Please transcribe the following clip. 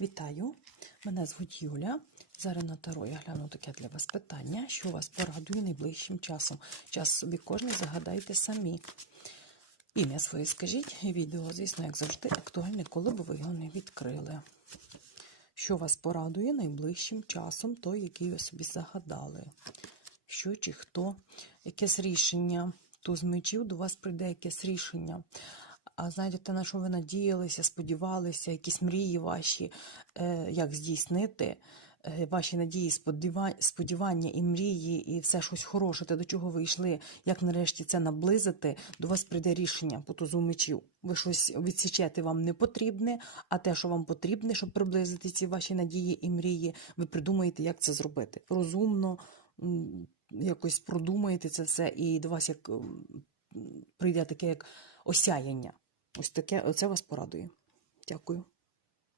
Вітаю! Мене звуть Юля. Зараз на таро я гляну таке для вас питання, що вас порадує найближчим часом. Час собі кожен загадайте самі. Ім'я своє скажіть, і відео, звісно, як завжди, актуальне, коли б ви його не відкрили. Що вас порадує найближчим часом, той, який ви собі загадали. Що чи хто, якесь рішення. Туз мечів до вас прийде якесь рішення. Знаєте, те, на що ви надіялися, сподівалися, якісь мрії ваші, е, як здійснити, е, ваші надії, сподівання і мрії, і все щось хороше, те, до чого ви йшли, як нарешті це наблизити, до вас прийде рішення по тузу мечів. Ви щось відсічете вам не потрібне, а те, що вам потрібне, щоб приблизити ці ваші надії і мрії, ви придумаєте, як це зробити. Розумно, якось продумаєте це все, і до вас як прийде таке як осяяння. Ось таке, оце вас порадує. Дякую.